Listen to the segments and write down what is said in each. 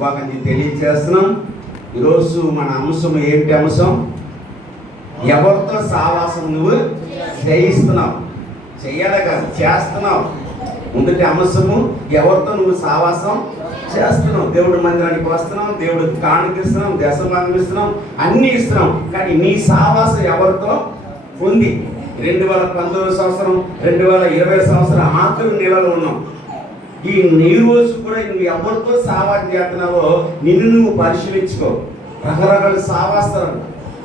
శుభాకాంక్షలు తెలియజేస్తున్నాం. ఈరోజు మన అంశం ఏంటి? అంశం ఎవరితో సావాసం నువ్వు చేయిస్తున్నావు, చెయ్యాలి కాదు చేస్తున్నావు. ముందుటి అంశము ఎవరితో నువ్వు సావాసం చేస్తున్నావు. దేవుడి మందిరానికి వస్తున్నాం, దేవుడికి కానుకిస్తున్నాం, దశమానం ఇస్తున్నాం, అన్నీ ఇస్తున్నాం. కానీ నీ సావాసం ఎవరితో ఉంది? 2019 సంవత్సరం 2020 సంవత్సరం ఆఖరి నెలలో ఉన్నాం. ఈ రోజు కూడా నువ్వు ఎవరితో సావాసం చేస్తున్నావో నిన్ను నువ్వు పరిశీలించుకో. రకరకాల సావాసాలు,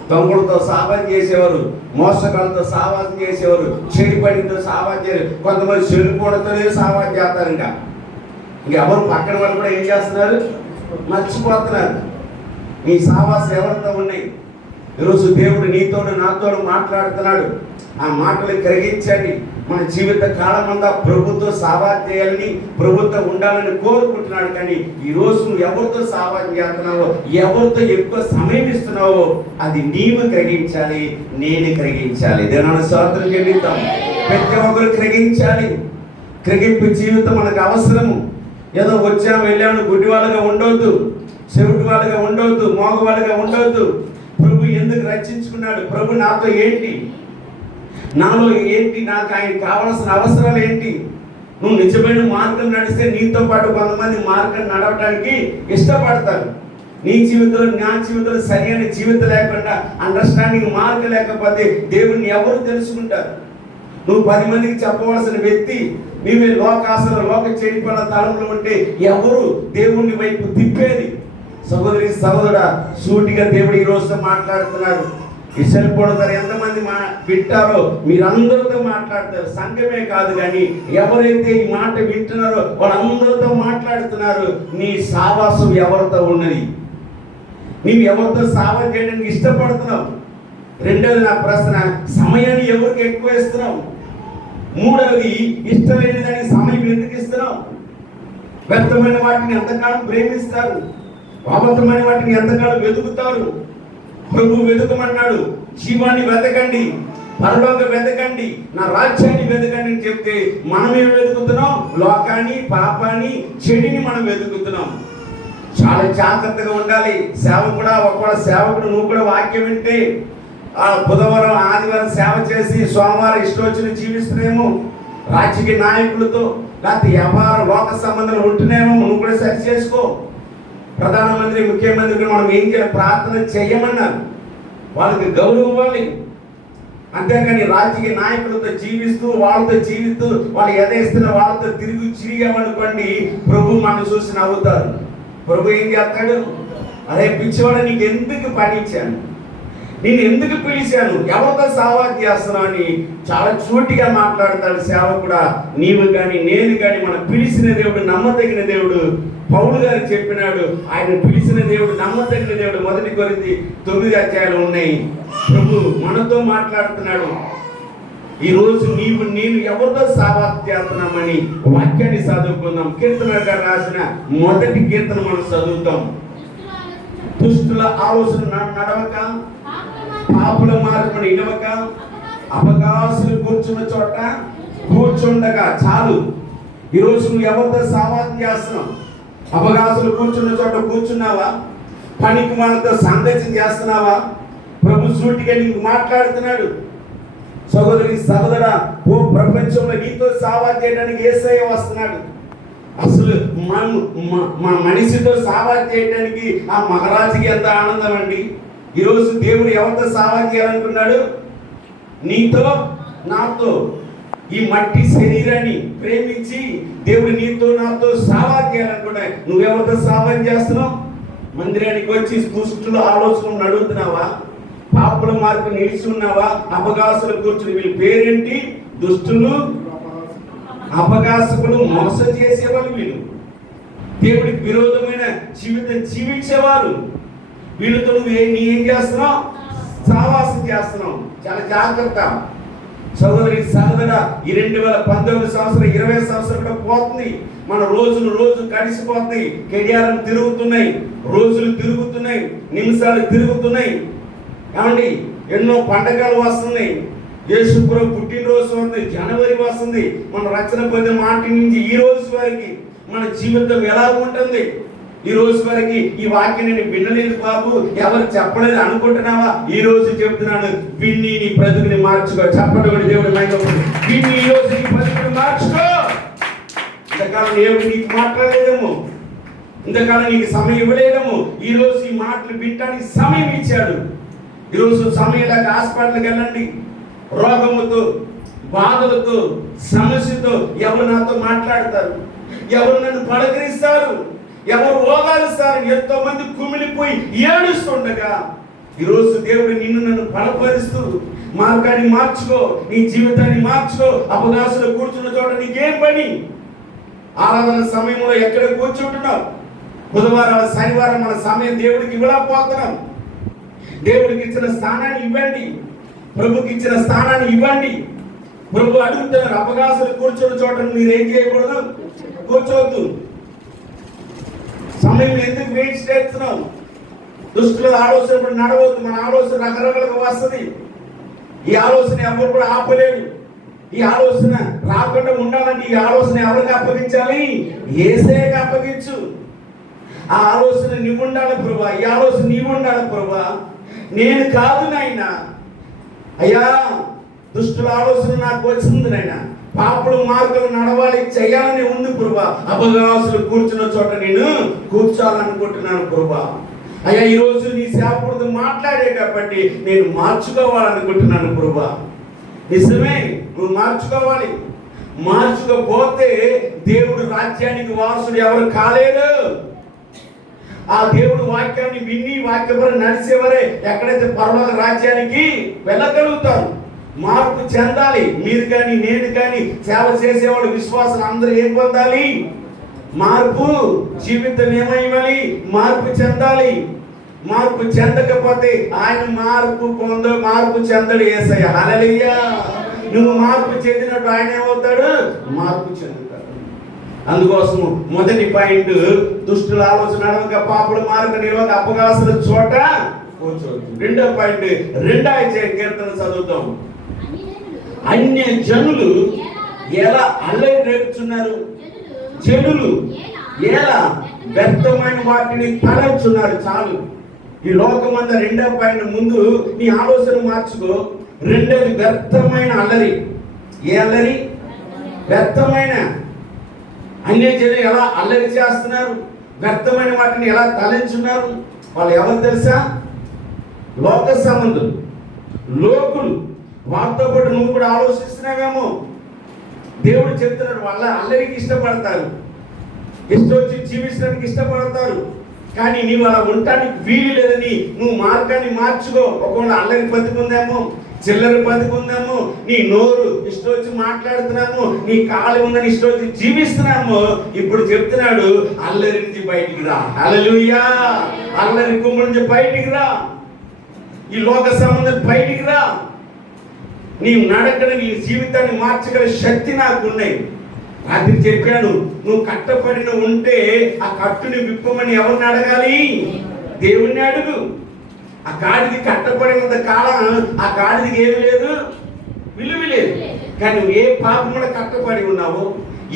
దొంగలతో సావాసం చేసేవారు, మోసగాళ్ళతో సావాసం చేసేవారు, చెడిపడితో సావాసం చేయాలి, కొంతమంది చెడుకోవడంతోనే సావాసం చేస్తారు. ఇంకా ఎవరు పక్కన వాళ్ళు కూడా ఏం చేస్తున్నారు? మర్చిపోతున్నారు. నీ సావాసం ఎవరితో ఉన్నాయి? ఈరోజు దేవుడు నీతో నాతో మాట్లాడుతున్నాడు. ఆ మాటలు గ్రహించండి. మన జీవిత కాలం అంతా ప్రభుత్వం సావాసం చేయాలని, ప్రభుత్వం ఉండాలని కోరుకుంటున్నాడు. కానీ ఈరోజు నువ్వు ఎవరితో సావాసం చేస్తున్నావో, ఎవరితో ఎక్కువ సమయం ఇస్తున్నావో అది నీవు గ్రహించాలి, నేను గ్రహించాలి. దేనాన్ని స్తోత్రం చెల్లిద్దాం. ప్రతి ఒక్కరు గ్రహించాలి. గ్రహింపు జీవితం మనకు అవసరము. ఏదో వచ్చాము వెళ్ళాము గుడ్డి వాళ్ళగా ఉండవద్దు, చెవిటి వాళ్ళగా ఉండవద్దు, మోగవాళ్ళగా ఉండవద్దు. ప్రభు ఎందుకు రక్షించుకున్నాడు? ప్రభు నాతో ఏంటి, నాలో ఏంటి, నాకు ఆయన కావాల్సిన అవసరాలు ఏంటి? నువ్వు నిజమైన మార్గం నడిస్తే నీతో పాటు కొంతమంది మార్గం నడవడానికి ఇష్టపడతారు. నీ జీవితంలో నా జీవితంలో సరైన జీవితం లేకుండా, అండర్స్టాండింగ్ మార్గం లేకపోతే దేవుణ్ణి ఎవరు తెలుసుకుంటారు? నువ్వు 10 మందికి చెప్పవలసిన వ్యక్తి నీవే లోకాసన లోక చెడిపడ తలంలో ఉంటే ఎవరు దేవుణ్ణి వైపు తిప్పేది? సహోదరి సహోదరుడా, సూటిగా దేవుడు ఈ రోజు మాట్లాడుతున్నారు. ఇసలిపోతారు. ఎంతమంది వింటారో మీరందరితో మాట్లాడతారు. సంఘమే కాదు కానీ ఎవరైతే ఈ మాట వింటున్నారో వాళ్ళందరితో మాట్లాడుతున్నారు. నీ సావాసం ఎవరితో ఉన్నది? నీవు ఎవరితో సావాసం చేయడానికి ఇష్టపడుతున్నావు? రెండవది నా ప్రశ్న, సమయాన్ని ఎవరికి ఎక్కువ ఇస్తున్నావు? మూడవది, ఇష్టమైన దానికి సమయం ఎందుకు ఇస్తున్నావు? వ్యర్థమైన వాటిని ఎంతకాలం ప్రేమిస్తారు? అబద్ధమైన వాటిని ఎంతకాలం వెతుకుతారు? ప్రభు వెతుకమన్నాడు. జీవాన్ని వెతకండి, పరలోకం వెతకండి, నా రాజ్యాన్ని వెతకండి అని చెప్తే మనమేం వెతుకుతున్నాం? లోకాన్ని, పాపాన్ని, చెడిని మనం వెతుకుతున్నాం. చాలా జాగ్రత్తగా ఉండాలి. సేవకుడా, ఒకవేళ సేవకుడు నువ్వు కూడా వాక్యం వింటే బుధవారం ఆదివారం సేవ చేసి సోమవారం ఇష్టం వచ్చిన జీవిస్తున్నామో, రాజకీయ నాయకులతో లేకపోతే వ్యాపార లోక సంబంధాలు ఉంటున్నామో నువ్వు కూడా సరి చేసుకో. ప్రధానమంత్రి, ముఖ్యమంత్రికి మనం ఏం చేయాలి? ప్రార్థన చేయమన్నారు. వాళ్ళకి గౌరవం ఇవ్వాలి. అంతేకాని రాజకీయ నాయకులతో జీవిస్తూ వాళ్ళతో జీవిస్తూ వాళ్ళు ఎదేస్తున్న వాళ్ళతో చిరిగామనుకోండి, ప్రభు మనం చూసి నవ్వుతారు. ప్రభు ఏం చేస్తాడు? అరే పిచ్చివాడు, నీకు ఎందుకు పనిచ్చాను, నేను ఎందుకు పిలిచాను, ఎవరితో సావాసం చేస్తున్నావు అని చాలా సూటిగా మాట్లాడతాడు సేవకుడా. నీవు కానీ నేను కానీ మనం పిలిచిన దేవుడు నమ్మదగిన దేవుడు. పౌలు గారు చెప్పినాడు, ఆయన పిలిచిన దేవుడు నమ్మదగిన దేవుడు. 1 కొరింథీ 9 అధ్యాయాలు ఉన్నాయి. ప్రభు మనతో మాట్లాడుతున్నాడు. ఈరోజు నీవు నేను ఎవరితో సావాసం చేస్తున్నామని వాక్యాన్ని చదువుకుందాం. కీర్తన గారు రాసిన 1వ కీర్తన మనం చదువుతాం. దుష్టుల ఆలోచన నడవక, పాపుల మార్గమును ఇడవక, అపగాసులు కూర్చున్న చోట కూర్చుండగా. చాలు. ఈరోజు నువ్వు ఎవరితో సావాసం చేస్తున్నావు? అపగాసులు కూర్చున్న చోట కూర్చున్నావా? పనికి వాళ్ళతో సందేశం చేస్తున్నావా? ప్రభు సూటిగా నీకు మాట్లాడుతున్నాడు. సహోదరి సహోదరా, ఓ ప్రపంచంలో నీతో సావాసం చేయడానికి యేసయ్య వస్తున్నాడు. అసలు మా మనిషితో సావాసం చేయడానికి ఆ మహారాజుకి ఎంత ఆనందం అండి. ఈరోజు దేవుడు ఎవరితో సావాసం చేయాలనుకున్నాడు? నీతో, నాతో. ఈ మట్టి శరీరాన్ని ప్రేమించి దేవుడు నీతో నాతో సావాసం చేయాలనుకున్నాడు. నువ్వెవరితో సావాసం చేస్తున్నావు? మందిరానికి వచ్చి దుష్టుల ఆలోచన నడుగుతున్నావా? పాపుల మార్గం నిలిచి ఉన్నావా? అపగాసులు కూర్చుని, వీళ్ళ పేరేంటి? దుష్టులు, అపగాసకులు, మోసం చేసేవాళ్ళు. వీళ్ళు దేవుడికి విరోధమైన జీవితం జీవించేవారు. వీళ్ళతో నువ్వు ఏం చేస్తున్నావు? సావాసం చేస్తున్నావు. చాలా జాగ్రత్త. సహోదరి సహోదరా, ఈ 2019 సంవత్సరం 20 సంవత్సరం కూడా పోతుంది. మన రోజులు గడిచిపోతున్నాయి. గడియారం తిరుగుతున్నాయి, రోజులు తిరుగుతున్నాయి, నిమిషాలు తిరుగుతున్నాయి. ఏమండి, ఎన్నో పండగలు వస్తున్నాయి. యేసు ప్రభు పుట్టినరోజు ఉంది, జనవరి వస్తుంది. మన రచన పొందిన మాట నుంచి ఈ రోజు వరకు మన జీవితం ఎలా ఉంటుంది? ఈ రోజు వరకు ఈ వాక్యం నేను వినలేదు బాబు, ఎవరు చెప్పలేదు అనుకుంటున్నావా? ఈ రోజు చెప్తున్నాను, విన్ని నీ బ్రతుకుని మార్చుకో. చెప్పండి కూడా దేవుడి మైండ్, విన్ని ఈ రోజు నీ బ్రతుకుని మార్చుకో. ఇంతకాలం దేవుడు నీకు మాట్లాడలేదేమో, ఇంతకాలం నీకు సమయం ఇవ్వలేదేమో, ఈ రోజు ఈ మాటలు వినడానికి సమయం ఇచ్చాడు. ఈరోజు సమయం లేక హాస్పిటల్కి వెళ్ళండి. రోగముతో, బాధలతో, సమస్యతో ఎవరు నాతో మాట్లాడతారు? ఎవరు నన్ను పలకరిస్తారు? ఎవరు ఓదారుస్తారు? ఎంతో మంది కుమిలిపోయి ఏడుస్తుండగా ఈరోజు దేవుడు నిన్ను నన్ను బలపరుస్తూ మార్గాన్ని మార్చుకో, నీ జీవితాన్ని మార్చుకో. అపదాసులు కూర్చున్న చోట నీకేం పని? ఆరాధన సమయంలో ఎక్కడ కూర్చుంటున్నావు? బుధవారం, శనివారం మన సమయం దేవుడికి ఇవ్వలేకపోతున్నాం. దేవుడికి ఇచ్చిన స్థానాన్ని ఇవ్వండి, ప్రభుకి ఇచ్చిన స్థానాన్ని ఇవ్వండి. ప్రభు అడుగుతున్నారు, అపగాసులు కూర్చున్న చోట మీరు ఏం చేయకూడదు, కూర్చోవద్దు. సమయం ఎందుకు వేస్ట్ చేస్తున్నాం? దుష్టుల ఆలోచన నడవద్దు. మన ఆలోచన రకరకాలుగా వస్తుంది. ఈ ఆలోచన ఎవరు కూడా ఆపలేడు. ఈ ఆలోచన రాకుండా ఉండాలంటే ఈ ఆలోచన ఎవరికి అప్పగించాలి? యేసేకి అప్పగించు. ఆ ఆలోచన నీవు ఉండాలి ప్రభా, ఈ ఆలోచన నీవు ఉండాలి ప్రభా. నేను కాదు నాయనా, అయ్యా దుష్టుల ఆలోచన నాకు వచ్చింది నాయనా, పాపుడు మార్గం నడవాలి, చేయాలని ఉంది ప్రభా. అపగాసులు కూర్చున్న చోట నేను కూర్చోాలనుకుంటున్నాను ప్రభా. అయ్యా ఈరోజు నీ సేవకుడితో మాట్లాడే కాబట్టి నేను మార్చుకోవాలనుకుంటున్నాను ప్రభా. నిజమే, నువ్వు మార్చుకోవాలి. మార్చుకోపోతే దేవుడు రాజ్యానికి వారసుడు ఎవరు కాలేరు. ఆ దేవుడు వాక్యాన్ని విని వాక్యపరం నడిచేవరే ఎక్కడైతే పరలోక రాజ్యానికి వెళ్ళగలుగుతారు. మార్పు చెందాలి. మీరు కానీ నేను కానీ సేవ చేసేవాడు విశ్వాసం అందరూ ఏం పొందాలి? మార్పు. జీవితం ఏమైవ్వాలి? మార్పు చెందాలి. మార్పు చెందకపోతే ఆయన మార్పు చెందడు యేసయ్య. హల్లెలూయా. నువ్వు మార్పు చెందినట్టు ఆయన ఏమవుతాడు? మార్పు చెందుతాడు. అందుకోసము మొదటి పాయింట్, దుష్టుల ఆలోచన నడవక, పాపుల మార్గం నిలవక, అపగాసుల చోట కూర్చోవద్దు. రెండో పాయింట్, 2వ కీర్తన చదువుతాం. అన్య జనులు ఎలా అల్లరి రేపుచున్నారు, చెడులు ఎలా వ్యర్థమైన వాటిని తలంచున్నారు. చాలు. ఈ లోకమంతా 2వ పాయింట్ ముందు నీ ఆలోచన మార్చుకో. రెండోది వ్యర్థమైన అల్లరి. ఏ అల్లరి? వ్యర్థమైన. అన్య జనులు ఎలా అల్లరి చేస్తున్నారు, వ్యర్థమైన వాటిని ఎలా తలంచున్నారు. వాళ్ళు ఎవరు తెలుసా? లోక సంబంధులు, లోకులు. వాళ్ళతో పాటు నువ్వు కూడా ఆలోచిస్తున్నావేమో. దేవుడు చెప్తున్నాడు, వాళ్ళ అల్లరికి ఇష్టపడతారు, ఇష్టం వచ్చి జీవించడానికి ఇష్టపడతారు. కానీ నీవు అలా ఉండటానికి వీలు లేదని నువ్వు మార్గాన్ని మార్చుకో. ఒకవేళ అల్లరి బతుకుందేమో, చిల్లర బతుకుందేమో, నీ నోరు ఇష్టం వచ్చి మాట్లాడుతున్నాము, నీ కాలు ఉందని ఇష్టం వచ్చి జీవిస్తున్నాము. ఇప్పుడు చెప్తున్నాడు, అల్లరి నుంచి బయటికి రా. హల్లెలూయా. అల్లరి కుమ్ముల నుంచి బయటికి రా. ఈ లోక సంబంధం బయటికి రా. నీ నడకడ, నీ జీవితాన్ని మార్చగల శక్తి నాకు ఉన్నాయి. రాత్రి చెప్పాను, నువ్వు కట్టపడిన ఉంటే ఆ కట్టుని విప్పమని ఎవరిని అడగాలి? దేవుణ్ణి అడుగు. ఆ గాడికి కట్టపడినంత కాలం ఆ గాడికి ఏమి లేదు, విలువ లేదు. కానీ నువ్వు ఏ పాపములో కట్టపడి ఉన్నావో,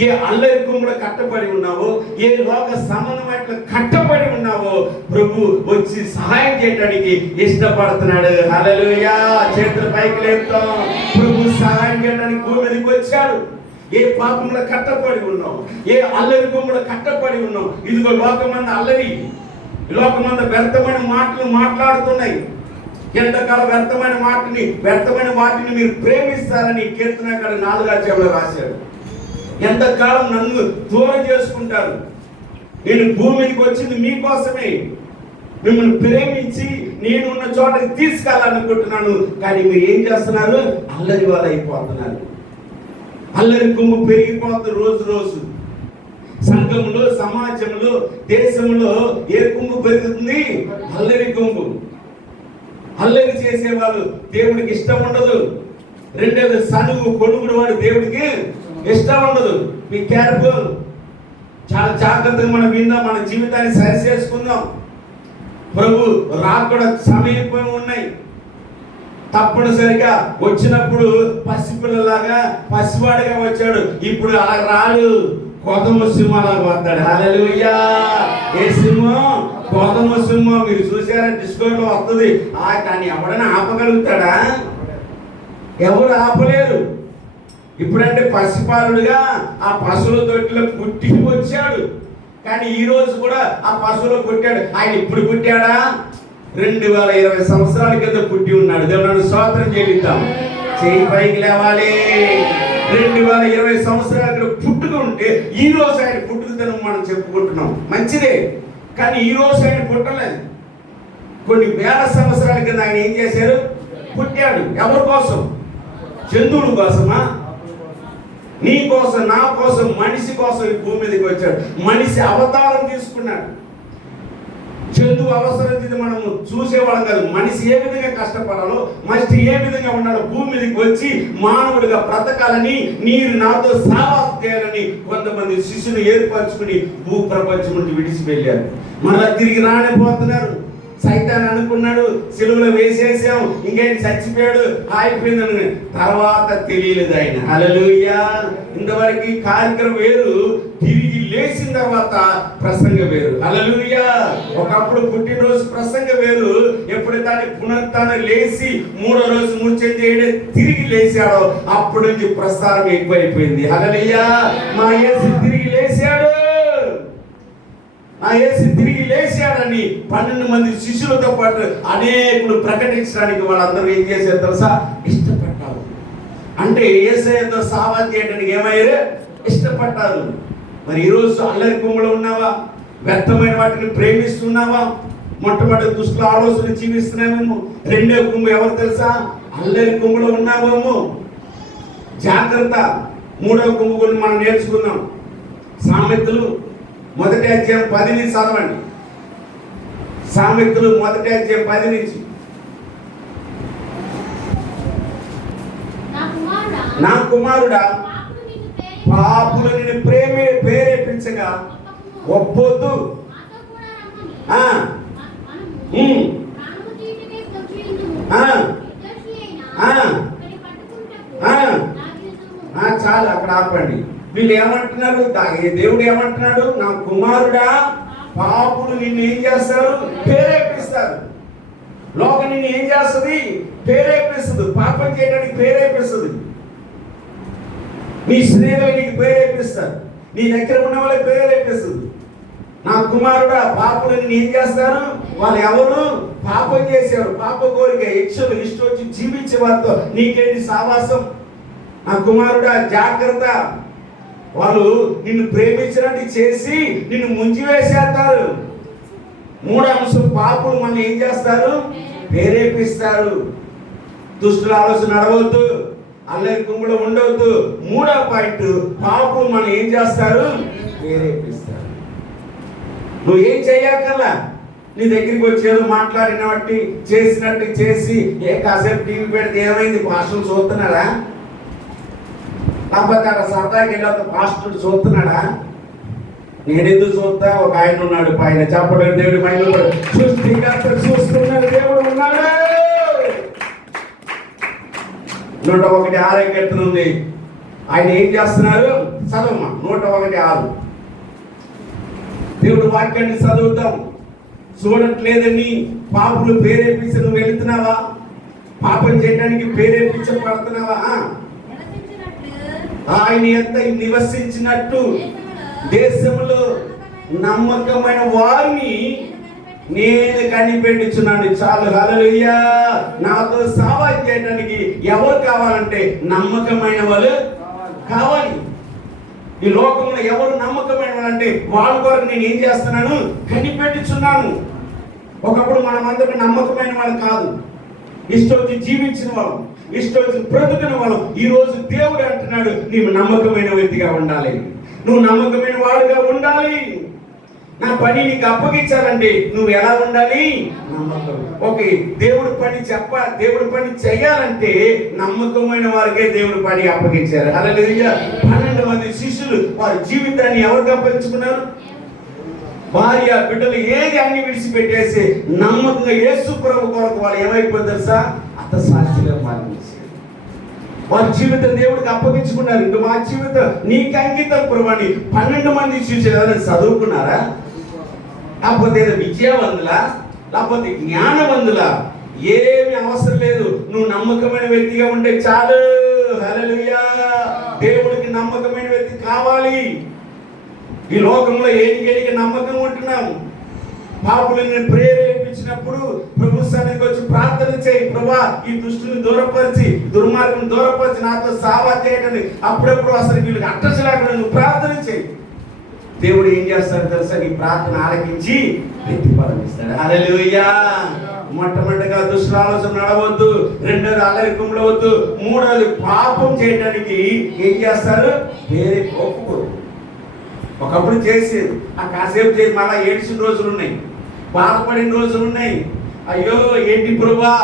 ఏ అల్లరి కుమ్ములో కట్టపడి ఉన్నావో, ఏ లోక సంబంధమైన కట్టపడి ఉన్నావో, ప్రభు వచ్చి సహాయం చేయడానికి ఇష్టపడుతున్నాడు. హల్లెలూయా. చేతులు పైకి లేపుతాం. ప్రభు సహాయం చేయడానికి భూమి మీదకి వచ్చాడు. ఏ పాపంలో కట్టపడి ఉన్నావు, ఏ అల్లరి కుమ్ములో కట్టపడి ఉన్నావు. ఇదిగో లోకమంది అల్లరి, లోకమంది వ్యర్థమైన మాటలు మాట్లాడుతున్నాయి. ఎంతకాలం వ్యర్థమైన వాటిని మీరు ప్రేమిస్తారని కీర్తనకారుడు 4వ అధ్యాయంలో రాశాడు. ఎంతకాలం నన్ను దూరం చేసుకుంటారు. నేను భూమికి వచ్చింది మీకోసమే, మిమ్మల్ని ప్రేమించి నేను ఉన్న చోటకి తీసుకెళ్ళాలనుకుంటున్నాను. కానీ మీరు ఏం చేస్తున్నారు? అల్లరి వాళ్ళు అయిపోతున్నారు. అల్లరి కొమ్ము పెరిగిపోతుంది రోజు రోజు. సంఘంలో, సమాజంలో, దేశంలో ఏ కొమ్ము పెరుగుతుంది? అల్లరి కొమ్ము. అల్లరి చేసేవాళ్ళు దేవుడికి ఇష్టం ఉండదు. రెండోది, సనుగు కొడుకుడు వాడు దేవుడికి ఇష్టం ఉండదు. మీ కేర్ఫుల్. చాలా జాగ్రత్తగా మనం విందాం, మన జీవితాన్ని సరి చేసుకుందాం. ప్రభు రాకడ సమీపం ఉన్నాయి. తప్పనిసరిగా వచ్చినప్పుడు పసిపిల్లలాగా, పసివాడిగా వచ్చాడు. ఇప్పుడు అలా రాడు. కొదమ సింహాలకు వస్తాడు. హల్లెలూయా. ఏ సింహం? కొదమ సింహం. మీరు చూసారా, డిస్కవర్లో వస్తుంది. కానీ ఎవడైనా ఆపగలుగుతాడా? ఎవరు ఆపలేరు. ఇప్పుడంటే పసిపాలుడుగా ఆ పశువుల తొట్టిలో పుట్టి వచ్చాడు. కానీ ఈ రోజు కూడా ఆ పశువులో పుట్టాడు. ఆయన ఇప్పుడు పుట్టాడా? 2020 సంవత్సరాల కింద పుట్టి ఉన్నాడు. దేవుని స్తోత్రం చెల్లిద్దాం. చేయి పైకి లేవాలి. 2020 సంవత్సరాలు పుట్టుక ఉంటే ఈ రోజు ఆయన పుట్టుకతనం మనం చెప్పుకుంటున్నాం, మంచిదే. కానీ ఈ రోజు ఆయన పుట్టలేదు. కొన్ని వేల సంవత్సరాల కింద ఆయన ఏం చేశారు? పుట్టాడు. ఎవరి కోసం? చంద్రుడి కోసమా? నీ కోసం, నా కోసం, మనిషి కోసం ఈ భూమి మీదకి వచ్చాడు. మనిషి అవతారం తీసుకున్నాడు. చంద్రుడు అవసరం మనం చూసేవాళ్ళం కాదు. మనిషి ఏ విధంగా కష్టపడాలో, మనిషి ఏ విధంగా ఉండాలో భూమి మీదకి వచ్చి మానవుడిగా బ్రతకాలని, నీరు నాతో సావాసం చేయాలని కొంతమంది శిష్యులు ఏర్పరచుకుని భూ ప్రపంచం నుండి విడిచి వెళ్ళారు. మళ్ళా తిరిగి రానిపోతున్నారు. సైతాన్ అనుకున్నాడు సిలువలో వేసేసాం, ఇంకేంటి చచ్చిపోయాడు, అయిపోయిందని. తర్వాత తెలియలేదు ఆయన. హల్లెలూయా. ఇంతవరకు కార్యక్రమం వేరు, తిరిగి లేచిన తర్వాత ప్రసంగం వేరు. హల్లెలూయా. ఒకప్పుడు పుట్టినరోజు ప్రసంగం వేరు. ఎప్పుడైతే ఆయన పునరుత్థానం లేచి 3వ రోజు ముంచెం చేయడం తిరిగి లేచాడో అప్పటి నుంచి ప్రసారం ఎక్కువైపోయింది. హల్లెలూయా. మా యేసు తిరిగి లేచాడు. ఆ యేసు తిరిగి లేచాడని 12 మంది శిష్యులతో పాటు అనేకులు ప్రకటించడానికి వాళ్ళందరూ ఏం చేశారు తెలుసా? ఇష్టపడ్డారు. అంటే యేసయ్యతో సావాసం చేయడానికి ఏమయ్యారు? ఇష్టపడ్డారు. మరి ఈరోజు అల్లరి కుమ్ములో ఉన్నావా? వ్యర్థమైన వాటిని ప్రేమిస్తున్నావా? మొట్టమొదటి దుష్టుల ఆలోచన జీవిస్తున్నామేమో. 2వ కుమ్ము ఎవరు తెలుసా? అల్లరి కుమ్ములో ఉన్నావేమో. జాగ్రత్త. 3వ కుమ్ము గురించి మనం నేర్చుకుందాం. సామెతలు 1వ అధ్యాయం 10 నుంచి చదవండి. సామెతలు 1వ అధ్యాయం 10 నుంచి. నా కుమారుడా, పాపులు నిన్ను ప్రేరేపించగా ఒప్పొద్దు. చాలు, అక్కడ ఆపండి. వీళ్ళు ఏమంటున్నారు? దేవుడు ఏమంటున్నాడు? నా కుమారుడా, పాపులు నిన్ను ఏం చేస్తారు? ప్రేరేపిస్తారు. లోకం నిన్ను ఏం చేస్తుంది? ప్రేరేపిస్తుంది. పాపం చేయడానికి ప్రేరేపిస్తుంది. నీ స్నేహితులు నీకు ప్రేరేపిస్తారు. నీ దగ్గర ఉన్న వాళ్ళకి ప్రేరేపిస్తుంది. నా కుమారుడా, పాపులు నిన్ను ఏం చేస్తారు? వాళ్ళు ఎవరు? పాపం చేశారు. పాప కోరిక, ఇష్టం వచ్చి జీవించే వారితో నీకేంటి సావాసం? నా కుమారుడా జాగ్రత్త. వాళ్ళు నిన్ను ప్రేమించినట్టు చేసి నిన్ను ముంచి వేసేస్తారు. 3వ అంశం, పాపులు మనం ఏం చేస్తారు? ప్రేరేపిస్తారు. దుష్టుల ఆలోచన నడవద్దు, అల్లరి కుమ్ములో ఉండవద్దు. 3వ పాయింట్, పాపులు మనం ఏం చేస్తారు? ప్రేరేపిస్తారు. నువ్వు ఏం చెయ్యక్కర్లా. నీ దగ్గరికి వచ్చేది మాట్లాడిన బట్టి చేసినట్టు చేసి కాసేపు టీవీ పెడితే ఏమైంది? పాస్టర్లు చూస్తున్నారా? లేకపోతే అక్కడ సరదాకి వెళ్ళాక పాస్టర్ చూస్తున్నాడా? నేనెందుకు చూస్తా? ఒక ఆయన ఉన్నాడు పైన, చెప్పడం దేవుడి పైన సృష్టికర్త చూస్తున్నాడు. దేవుడు ఉన్నాడు. 101:6 కీర్తన ఉంది. ఆయన ఏం చేస్తున్నారు? చదవమ్మా. 101:6 దేవుడు వాక్యాన్ని చదువుతాం. చూడట్లేదని పాపులు ప్రేరేపించి నువ్వు వెళుతున్నావా? పాపం చేయడానికి ప్రేరేపించబడుతున్నావా? ఆయన ఎంత నివసించినట్టు దేశంలో నమ్మకమైన వారిని నేను కనిపెట్టుచున్నాను. చాలు. హల్లెలూయా. నాతో సావాసం చేయడానికి ఎవరు కావాలంటే నమ్మకమైన వాళ్ళు కావాలి. ఈ లోకంలో ఎవరు నమ్మకమైన వాళ్ళంటే వాళ్ళ కొరకు నేను ఏం చేస్తున్నాను? కనిపెట్టుచున్నాను. ఒకప్పుడు మనమందరం నమ్మకమైన వాళ్ళు కాదు. ఇష్టం జీవించిన వాళ్ళు, ఇష్టం బ్రతుకున్న వాళ్ళు. ఈ రోజు దేవుడు అంటున్నాడు, నీవు నమ్మకమైన వ్యక్తిగా ఉండాలి. నువ్వు నమ్మకమైన వాడుగా ఉండాలి. నా పని నీకు అప్పగించాలంటే నువ్వు ఎలా ఉండాలి? నమ్మకం. ఓకే, దేవుడి పని చేయాలంటే నమ్మకమైన వారికే దేవుడి పని అప్పగించారు. హల్లెలూయా. 12 మంది శిష్యులు వారి జీవితాన్ని ఎవరికి అప్పగించుకున్నారు? భార్య బిడ్డలు ఏది అన్ని విడిచిపెట్టేసి నమ్మకంగా యేసు ప్రభు కొరకు వాళ్ళు ఏమైపోయింది తెలుసా? అర్థసాక్షిగా మారింది. వారి జీవితం దేవుడికి అప్పగించుకున్నారు. ఇంకా మా జీవితం నీకు అంకితం ప్రభు అని 12 మంది చూసేదా? చదువుకున్నారా? లేకపోతే విద్యావంతులా? లేకపోతే జ్ఞానవంతులా? ఏమి అవసరం లేదు. నువ్వు నమ్మకమైన వ్యక్తిగా ఉంటే చాలు. హల్లెలూయా. దేవుడికి నమ్మకమైన వ్యక్తి కావాలి. ఈ లోకంలో ఏడికి నమ్మకం ఉంటున్నాము. పాపులను ప్రేరేపించినప్పుడు ప్రభు సన్నిధికి వచ్చి ప్రార్థన చేయి. ప్రభా, ఈ దుష్టుని దూరపరిచి, దుర్మార్గం దూరపరిచి నాతో సావా చేయటని అప్పుడప్పుడు అసలు వీళ్ళకి అడ్రస్ లేకుండా నువ్వు ప్రార్థన చేయి. దేవుడు ఏం చేస్తాడు తెలుసా? నీ ప్రార్థన ఆలకించి ప్రతిఫలం ఇస్తాడు. హల్లెలూయా. మొట్టమొదటిగా దుష్ట ఆలోచన నడవద్దు, రెండోది అలరికంలో వద్దు, మూడోది పాపం చేయడానికి ఏం చేస్తారు? వేరే ఒప్పుకోరు. ఒకప్పుడు చేసేది, ఆ కాసేపు చేసి మళ్ళీ ఏడ్చిన రోజులు ఉన్నాయి, బాధపడిన రోజులు ఉన్నాయి. అయ్యో ఏంటి ప్రభువా,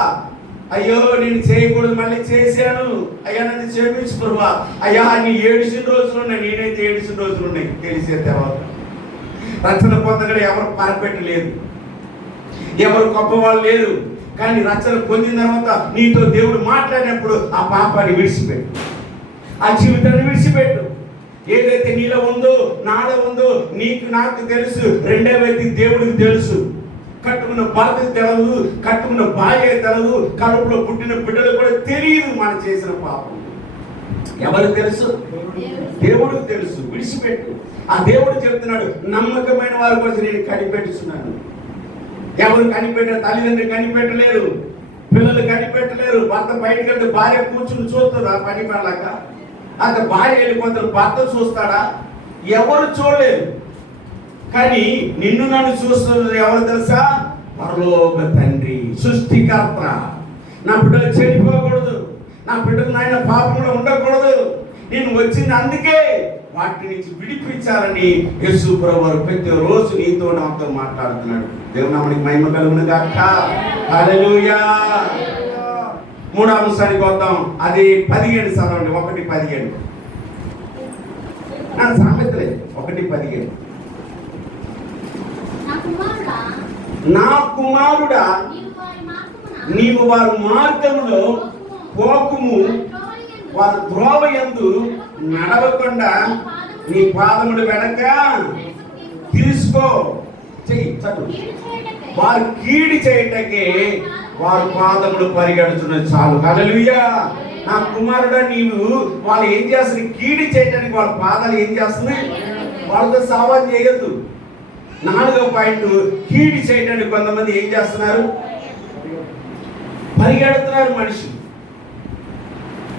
అయ్యో నేను చేయకూడదు మళ్ళీ చేశాను, అయ్యా నన్ను క్షమించు ప్రభువా, అయ్యా నీ ఏడిసిన రోజులు ఉన్నాయి. నేనైతే ఏడిసిన రోజులు ఉన్నాయి. తెలిసే తర్వాత రక్షణ పొందగడ ఎవరు పరపెట్టలేదు, ఎవరు గొప్పవాళ్ళు లేరు. కానీ రక్షణ పొందిన తర్వాత నీతో దేవుడు మాట్లాడినప్పుడు ఆ పాపాన్ని విడిచిపెట్టు, ఆ జీవితాన్ని విడిచిపెట్టు. ఏదైతే నీలో ఉందో నాలో ఉందో నీకు నాకు తెలుసు, రెండో వ్యక్తి దేవుడికి తెలుసు. కట్టుకున్న భర్తకు తెలదు, కట్టుకున్న భార్య తెలదు, కడుపులో పుట్టిన బిడ్డలు కూడా తెలియదు మనం చేసిన పాపం. ఎవరు తెలుసు? దేవుడికి తెలుసు. విడిచిపెట్టు. ఆ దేవుడు చెప్తున్నాడు, నమ్మకమైన వారి కోసం నేను కనిపెట్టుచున్నాను. ఎవరు కనిపెట్టారు? తల్లిదండ్రులు కనిపెట్టలేరు, పిల్లలు కనిపెట్టలేరు. భర్త బయటకు వెళ్తే భార్య కూర్చుని చూస్తుంది ఆ పని పడలేక. అంత భార్య వెళ్ళిపోతారు, భర్త చూస్తాడా? ఎవరు చూడలేరు. కానీ నిన్ను నన్ను చూస్తున్నది ఎవరు తెలుసా? పరలోక తండ్రి, సృష్టికర్త. నా బిడ్డలు చెడిపోకూడదు, నా బిడ్డలు నాయన పాపంలో ఉండకూడదు. నేను వచ్చింది అందుకే వాటి నుంచి విడిపించాలని యేసు ప్రభువు ప్రతి రోజు నీతో నాతో మాట్లాడుతున్నాడు. దేవుని నామమునకు మహిమ కలుగును గాక. హల్లెలూయా. మూడవ అంశానికి వద్దాం. అది 15 చదవండి. 1:15. నా సామెతలే 1:15. నా కుమారుడా, నీవు వారి మార్గములో పోకుము, వారి త్రోవ యందు నడవకుండా నీ పాదములు వెనక తీసుకో. చెయ్యి చదువు. వారు కీడి చేయటకే వారు పాదములు పరిగెడుతున్నది చాలు. హల్లెలూయా. నా కుమారుడా, నీవు వాళ్ళు ఏం చేస్తుంది? కీడి చేయటానికి వాళ్ళ పాదాలు ఏం చేస్తుంది? వాళ్ళతో సావాసం చేయొద్దు. 4వ పాయింట్, కీడి చేయటానికి కొంతమంది ఏం చేస్తున్నారు? పరిగెడుతున్నారు మనిషి.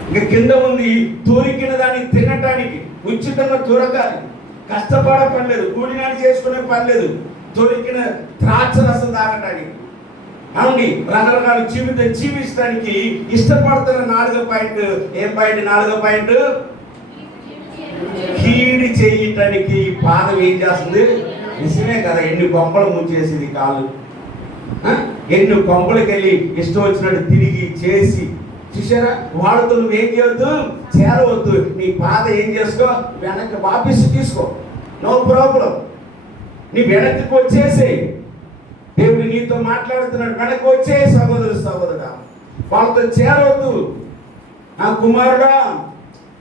ఇంకా కింద ఉంది, తోలికిన దాన్ని తినటానికి ఉచితంగా దొరకాలి. కష్టపడ పనిలేదు, కూలినాన్ని చేసుకునే పనిలేదు, తోలికిన ద్రాక్ష రసం తాగటానికి. అవునండి, రకరకాల జీవితం జీవించడానికి ఇష్టపడుతున్న 4వ పాయింట్. ఏం పాయింట్? 4వ పాయింట్, కీడి చేయటానికి పాదం ఏం చేస్తుంది? నిజమే కదా, ఎన్ని కొంపలు ముంచేసింది కాలు. ఎన్ని కొంపలకి వెళ్ళి ఇష్టం వచ్చినట్టు తిరిగి చేసి చూసారా? వాళ్ళతో నువ్వేం చేయవద్దు, చేరవద్దు. నీ పాద ఏం చేసుకో? వెనక్కి వాపస్ తీసుకో, నో ప్రాబ్లం. నీ వెనక్కి వచ్చేసే. దేవుడు నీతో మాట్లాడుతున్నాడు, వెనక్కి వచ్చే సహోదరుడా. వాళ్ళతో చేరవద్దు. నా కుమారుడా,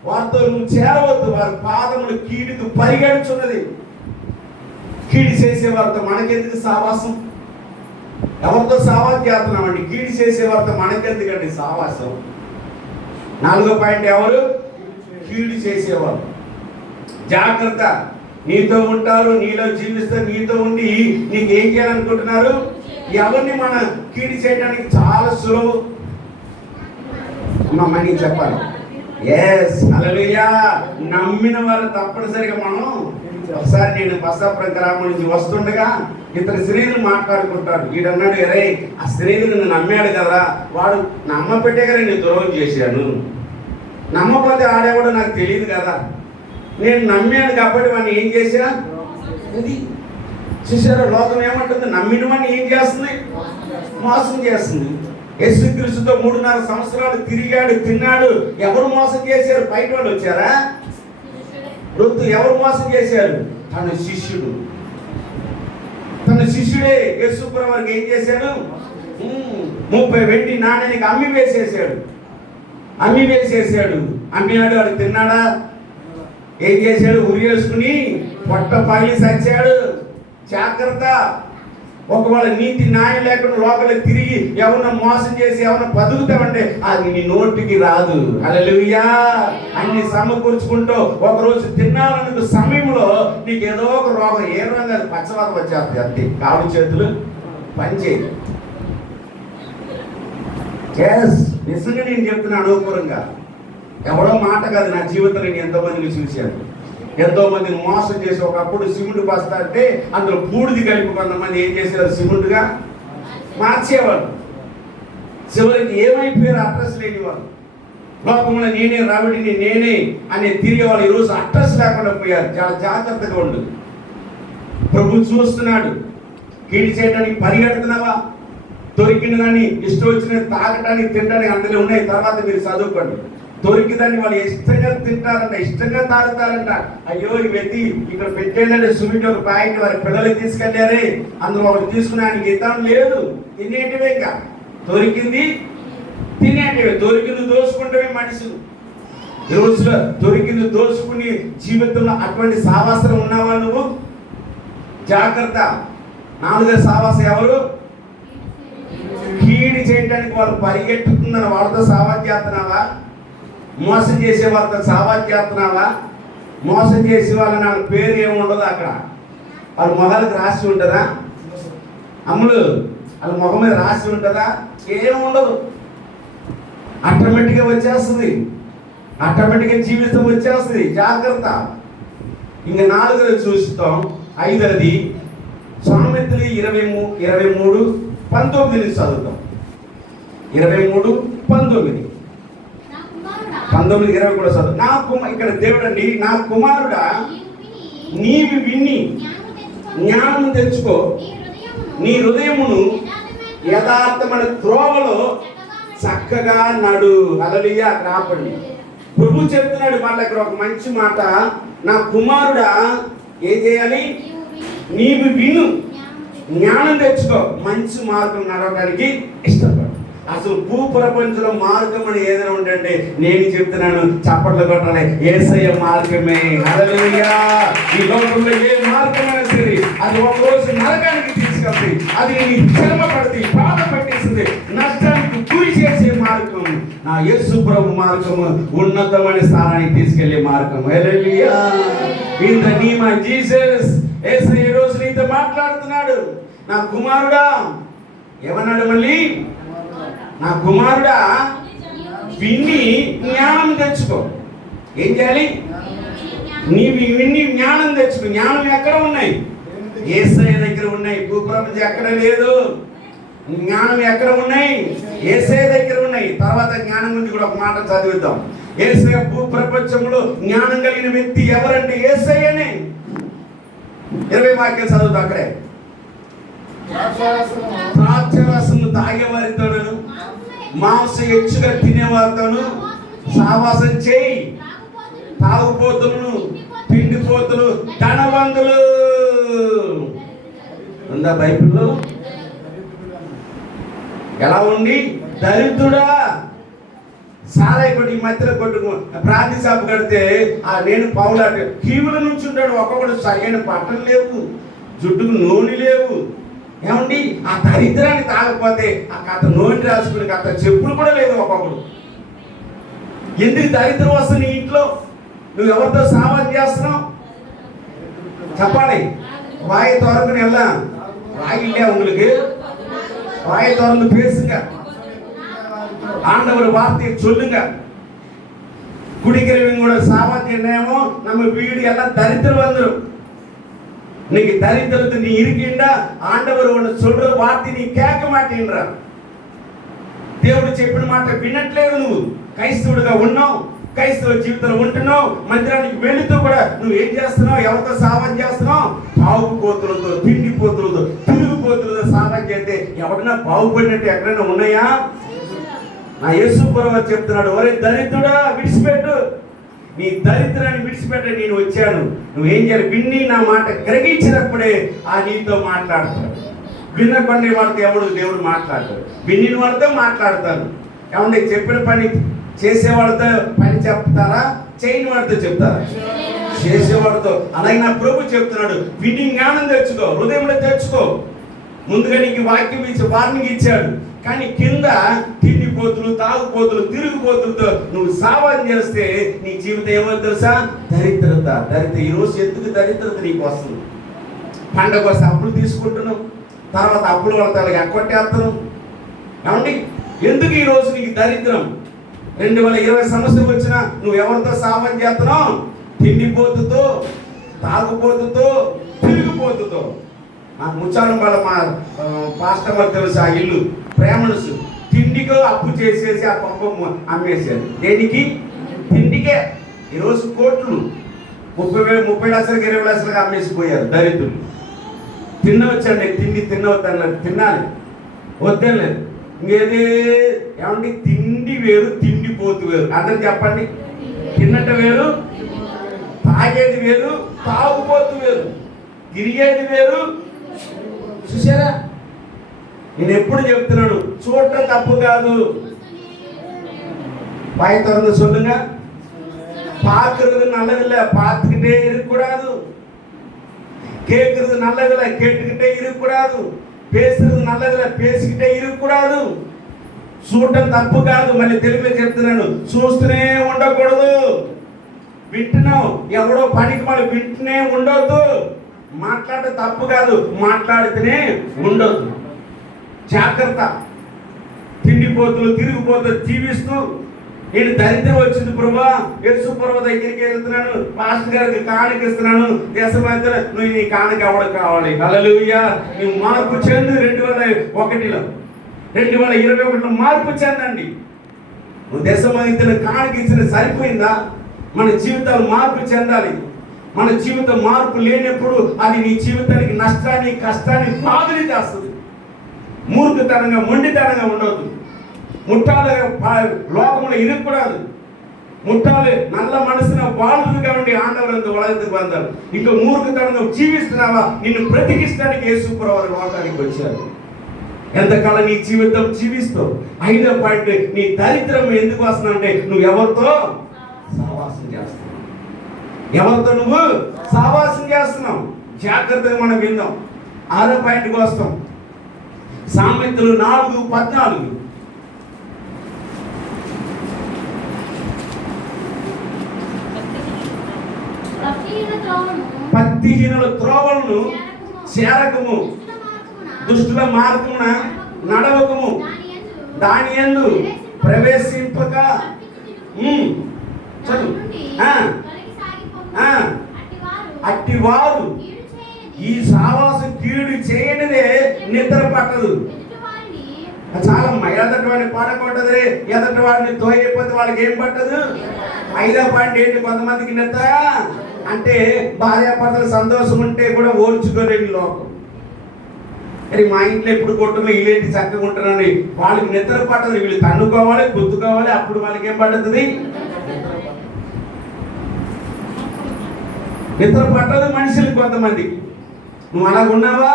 వారితో నువ్వు చేరవద్దు. వారి పాదములు కీడుకు పరిగెడుచున్నది. కీడి చేసేవారితో మనకెందుకు సావాసం? ఎవరితో సావాసం చేస్తున్నామండి? కీడి చేసేవారితో మనకెందుకండి సావాసం? 4వ పాయింట్, ఎవరు? కీడి చేసేవారు. జాగ్రత్త. నీతో ఉంటారు, నీలో జీవిస్తారు, నీతో ఉండి నీకేం చేయాలనుకుంటున్నారు? ఎవరిని మన కీడి చేయడానికి చాలా సులువు. మనీ చెప్పాలి. ఎస్, హల్లెలూయా. నమ్మిన వారు తప్పనిసరిగా మనం. ఒకసారి నేను బసాపురం గ్రామం నుంచి వస్తుండగా ఇద్దరు స్త్రీలు మాట్లాడుకుంటారు. వీడన్నాడు, అరే ఆ స్త్రీలు నన్ను నమ్మాడు కదా, వాడు నమ్మ పెట్టే కదా నేను ద్రోహం చేశాను, నమ్మకపోతే ఆడేవాడు నాకు తెలియదు కదా, నేను నమ్మాను కాబట్టి వాడిని ఏం చేశా. అది చూసారా, లోకం ఏమంటుంది? నమ్మిన వాడిని ఏం చేస్తుంది? మోసం చేస్తుంది. యేసుక్రీస్తుతో 3.5 సంవత్సరాలు తిరిగాడు, తిన్నాడు. ఎవరు మోసం చేశారు? బయట వాళ్ళు వచ్చారా? రొత్తు ఎవరు మోసం చేశారు? తన శిష్యుడు. తన శిష్యుడే యేసుప్రభువు వారికి ఏం చేశాడు? 30 వెండి నాణ్యానికి అమ్మి వేసేసాడు. అమ్మి వేసేసాడు. అమ్మినాడు, వాడు తిన్నాడా? ఏం చేశాడు? ఉరి వేసుకుని పొట్ట పగిలి సచ్చాడు. జాగ్రత్త. ఒకవేళ నీతి న్యాయం లేకుండా లోపల తిరిగి ఎవరిన మోసం చేసి ఎవరిన బతుకుతామంటే అది నీ నోటికి రాదు. హల్లెలూయా. అన్ని సమకూర్చుకుంటూ ఒకరోజు తినాలన్న సమయంలో నీకు ఏదో ఒక రోగం, ఏ రోగం అది పచ్చవాత వచ్చేస్తుంది. అంతే, కాళ్ళు చేతులు పనిచేయదు. నిజంగా నేను చెప్తున్నా, అనుకూలంగా ఎవడో మాట కాదు. నా జీవితంలో నేను ఎంతోమందిని చూశాను. ఎంతో మందిని మోసం చేసి ఒకప్పుడు సిమెంట్ బస్తా అంటే అందులో బూడిది కలిపి కొంతమంది ఏం చేసేవారు? సిమెంట్గా మార్చేవారు. చివరికి ఏమైపోయారు? అడ్రస్ లేని వాళ్ళు. లోకంలో నేనే రావిడిని, నేనే అనే తిరిగేవాళ్ళు ఈరోజు అడ్రస్ లేకుండా పోయారు. చాలా జాగ్రత్తగా ఉండు. ప్రభు చూస్తున్నాడు. కీడి చేయడానికి పరిగెడుతున్నావా? దొరికిన దాన్ని ఇష్టం వచ్చిన తాగటానికి తినడానికి అందులో ఉన్నాయి. తర్వాత మీరు చదువుకోండి. దొరికిందని వాళ్ళు ఇష్టంగా తింటారంట, ఇష్టంగా తాగుతారంట. అయ్యో ఈ వ్యక్తి ఇక్కడ పెట్టేళ్ళే సుమిటి ఒక ప్యాకెట్ వారి పిల్లలకి తీసుకెళ్ళారే, అందులో ఒకటి తీసుకుని ఆయనకి ఇతం లేదు. తినేటివే, ఇంకా దొరికింది తినేటివే. దొరికింది దోసుకుంటేనే మనుషులు. ఈ రోజులో దొరికింది దోసుకుని జీవితంలో అటువంటి సావాసం ఉన్నావా నువ్వు? జాగ్రత్త. 4వ సావాసం ఎవరు? కీడి చేయడానికి వాళ్ళు పరిగెట్టుతుందని వాళ్ళతో సావాసం చేస్తున్నావా? మోసం చేసే వాళ్ళతో సావాసం చేస్తున్నావా? మోసం చేసే వాళ్ళని వాళ్ళ పేరు ఏమి ఉండదు. అక్కడ వాళ్ళ మొహాలకు రాసి ఉంటుందా? అమ్ములు వాళ్ళ మొహం మీద రాసి ఉంటుందా? ఏం ఉండదు. ఆటోమేటిక్గా వచ్చేస్తుంది. ఆటోమేటిక్గా జీవితం వచ్చేస్తుంది. జాగ్రత్త. ఇంకా 4వ చూస్తాం. 5వది సామెతలు 23:19 చదువుతాం. 23:19 19:20 కూడా చదువు. ఇక్కడ దేవుడు అండి, నా కుమారుడా నీవు విని జ్ఞానం తెచ్చుకో, నీ హృదయమును యథార్థమైన త్రోవలో చక్కగా నడు. హల్లెలూయా. రాపండి. ప్రభు చెప్తున్నాడు మళ్ళీ ఇక్కడ ఒక మంచి మాట. నా కుమారుడా ఏం చేయాలి? నీవు విను, జ్ఞానం తెచ్చుకో, మంచి మార్గం నడవడానికి ఇష్టపడు. అసలు భూ ప్రపంచంలో మార్గం అని ఏదైనా ఉంటే నేను చెప్తున్నాను, చప్పట్లు కొట్టాలి, యేసయ్య మార్గమే. హల్లెలూయా. ఈ లోకంలో ఏ మార్గమైనా సరే అది ఒక రోజు నరకానికి తీసుకెళ్తుంది. అది నీ శ్రమ పడుతుంది, బాధ పెట్టేస్తుంది, నష్టానికి గురి చేసే మార్గం నా యేసు ప్రభు మార్గము, ఉన్నతమైన స్థానానికి తీసుకెళ్లే మార్గం. Hallelujah. In the name of Jesus. యేసయ్య ఈ రోజు నీతో మాట్లాడుతున్నాడు. నా కుమారుడా ఏమన్నాడు? మళ్ళీ నా కుమారుడా విన్ని జ్ఞానం తెచ్చుకో. ఏం చేయాలి? నీవు విన్ని జ్ఞానం తెచ్చుకో. జ్ఞానం ఎక్కడ ఉన్నాయి? యేసయ్య దగ్గర ఉన్నాయి. భూప్రపంచం ఎక్కడ లేదు. జ్ఞానం ఎక్కడ ఉన్నాయి? యేసయ్య దగ్గర ఉన్నాయి. తర్వాత జ్ఞానం గురించి కూడా ఒక మాట చదివిద్దాం. యేసయ్య భూప్రపంచంలో జ్ఞానం కలిగిన వ్యక్తి ఎవరంటే యేసయ్యనే. 20 వాక్యం చదువుతా. అక్కడే ద్రాక్షరసము తాగేవారితోను మాంసం హెచ్చుగా తినేవారితోను సావాసం చేయి. తాగుపోతులను, పిండిపోతులు, ధనవంతులు. ఉందా బైబిల్లో? ఎలా ఉండి? దరిద్రుడా. సారాయి కొట్టి ఈ మధ్యలో కొట్టుకు ప్రాంతి షాపు కడితే నేను పౌలాట కీవుల నుంచి ఉంటాడు. ఒక్కొక్కడు సరైన బట్టలు లేవు, జుట్టుకు నూనె లేవు. ఏమండి? ఆ దరిద్రాన్ని తాగకపోతే ఆ కథ నోటి రాసుకుని కథ చెప్పులు కూడా లేదు ఒక్కొక్కడు. ఎందుకు దరిద్రం వస్తుంది నీ ఇంట్లో? నువ్వు ఎవరితో సావాసం చేస్తున్నావు? చెప్పాలి. వాయి తోరకుని వెళ్ళా వాయిలే உங்களுக்கு வாயை திறந்து பேசுங்க. ஆண்டவர் வார்த்தையை சொல்லுங்க. குடிக்கிறவங்களோட சாமர்த்தியம் என்னமோ நம்ம வீடு எல்லாம் தரித்திரம் வந்துடும். இன்னைக்கு தரித்திரத்தை நீ இருக்கின்றா ఆండవర్ ஒன்று சொல்ற వార్త నీ కేక మాటేంద్రా. దేవుడు చెప్పిన మాట వినట్లేదు. నువ్వు క్రైస్తవుడిగా ఉన్నావు, క్రైస్తవ జీవితంలో ఉంటున్నావు, మందిరానికి వెళుతూ కూడా నువ్వు ఏం చేస్తున్నావు? ఎవరితో సావాసం చేస్తున్నావు? తాగుపోతులతో, తిండిపోతులతో, తిరుగుపోతులతో సావాసం చేస్తే ఎవడన్నా బాగుపడినట్టు ఎక్కడైనా ఉన్నాయా? నా యేసు ప్రభువు చెప్తున్నాడు, ఒరే దరిద్రుడా విడిచిపెట్టు, నీ దరిద్రాన్ని విడిచిపెట్ట నేను వచ్చాను. నువ్వేం చేయాలి? విన్ని నా మాట గ్రహించినప్పుడే ఆ నీతో మాట్లాడతాడు. విన్నపండి వాడితో ఎవడు దేవుడు మాట్లాడతాడు. విన్ని వాడితో మాట్లాడతాను. ఏమంటే చెప్పిన పని చేసేవాడితో పని చెప్తారా, చేయని వాడితో చెప్తారా? చేసేవాడితో. అలాగే నా ప్రభు చెప్తున్నాడు, విని జ్ఞానం తెచ్చుకో, హృదయంలో తెచ్చుకో. ముందుగా నీకు వాక్యం ఇచ్చి వార్నింగ్ ఇచ్చాడు, కానీ కింద తిండిపోతులు, తాగుపోతులు, తిరుగుపోతులతో నువ్వు సావాసం చేస్తే నీ జీవితం ఏమో తెలుసా? దరిద్రత. ఈరోజు ఎందుకు దరిద్రత నీకు వస్తుంది? పండగ వస్తే అప్పులు తీసుకుంటున్నావు, తర్వాత అప్పులు వాళ్ళ ఎక్కొట్టేస్తున్నావు. కాబట్టి ఎందుకు ఈరోజు నీకు దరిద్రం? 2020 సంవత్సరం వచ్చినా నువ్వు ఎవరితో సావాసం చేస్తున్నావు? తిండిపోతుతో, తాగుపోతుతో, తిరిగిపోతుతో. నాకు ముచ్చారం వాళ్ళ మా పాస్టర్ వారు తెలుసు, ఆ ఇల్లు ప్రేమనుసు తిండికో అప్పు చేసేసి ఆ పంపం అమ్మేశారు. దేనికి? తిండికే. ఈరోజు కోట్లు 30 లక్షలకు 20 లక్షలకు అమ్మేసిపోయారు దరిద్రులు. తినవచ్చండి, తిండి తినవద్దన్నారు, తినాలి వద్దలేదు. ఇంకేది ఏమండి? తిండి వేరు, తిండిపోతు వేరు. అందరు చెప్పండి. తిన్నట్టు వేరు, తాగేది వేరు, తాగుపోతు వేరు, తిరిగేది వేరు. చూసారా? నేను ఎప్పుడు చెప్తున్నాను, చూడటం తప్పు కాదు. வாய் திறந்து சொல்லுங்க. பார்க்கறது நல்லதில்லை, பார்த்துக்கிட்டே இருக்கக்கூடாது. கேட்கறது நல்லதில்லை, கேட்டுக்கிட்டே இருக்கக்கூடாது. பேசுறது நல்லதில்லை, பேசிக்கிட்டே இருக்கக்கூடாదు. చూడటం తప్పు కాదు. మళ్ళీ తెలుగులో చెప్తున్నాను, చూస్తూనే ఉండకూడదు. వింటున్నావు, ఎవడో పనికి మళ్ళీ వింటూనే ఉండొద్దు. మాట్లాడటం తప్పు కాదు, మాట్లాడితేనే ఉండొద్దు. జాగ్రత్త. తిండిపోతులు, తిరిగిపోతులు జీవిస్తూ నేను దరిద్రం వచ్చింది ప్రభా, యేసు ప్రభు దగ్గరికి వెళ్తున్నాను, పాస్టర్ గారికి కానుక ఇస్తున్నాను, దేశమంతా నువ్వు నీ కానుక ఎవడ కావాలి? హల్లెలూయా. నువ్వు మార్పు చెందు. 2001లో 2021లో మార్పు చెందండి. నువ్వు దేశమంతా కానుక ఇచ్చిన సరిపోయిందా? మన జీవితాలు మార్పు చెందాలి. మన జీవితం మార్పు లేనప్పుడు అది నీ జీవితానికి నష్టాన్ని, కష్టాన్ని, బాధని చేస్తుంది. మూర్ఖతనంగా, మొండితనంగా ఉండవద్దు. ముట్టాలి లోకంలో ఇరుక్కూడదు. ముట్టాలి నల్ల మనసున వాళ్ళు కాబట్టి ఆండవరంతో వలయందుకు పొందారు. ఇంకా మూర్ఖతనంగా జీవిస్తున్నావా? నిన్ను బ్రతికిస్తానికి యేసు ప్రభువు లోకానికి వచ్చారు. ఎంతకాలం నీ జీవితం జీవిస్తావు? 5వ పాయింట్, నీ దరిద్రం ఎందుకు వస్తుందంటే నువ్వు ఎవరితో సావాసం చేస్తున్నావు. ఎవరితో నువ్వు సావాసం చేస్తున్నావు? జాగ్రత్తగా మనం విందాం. 6వ పాయింట్కి వస్తాం. సామెతలు 4:14. భక్తిహీనుల త్రోవలను చేరకము, దుష్టుల మార్గమున నడవకము, దాని యందు ప్రవేశింపక. అట్టివారు ఈ సావాసం కీడు చేయనిదే నిద్ర పట్టదు. చాలా ఎదటి వాడిని పాడకుంటది, ఎదటి వాడిని తోయకపోతే వాళ్ళకి ఏం పట్టదు. 5వ పాయింట్ ఏంటి? కొంతమందికి నిద్ర అంటే భార్యాభర్తల సంతోషం ఉంటే కూడా ఓర్చుకోలేని లోకం. మరి మా ఇంట్లో ఎప్పుడు కొట్టులో ఇలాంటి చక్కగా ఉంటారని వాళ్ళకి నిద్ర పట్టదు. వీళ్ళు తన్నుకోవాలి, గుద్దుకోవాలి, అప్పుడు వాళ్ళకి ఏం పడుతుంది? నిద్ర పట్టదు మనుషులకు కొంతమందికి. నువ్వు అలాగ ఉన్నావా?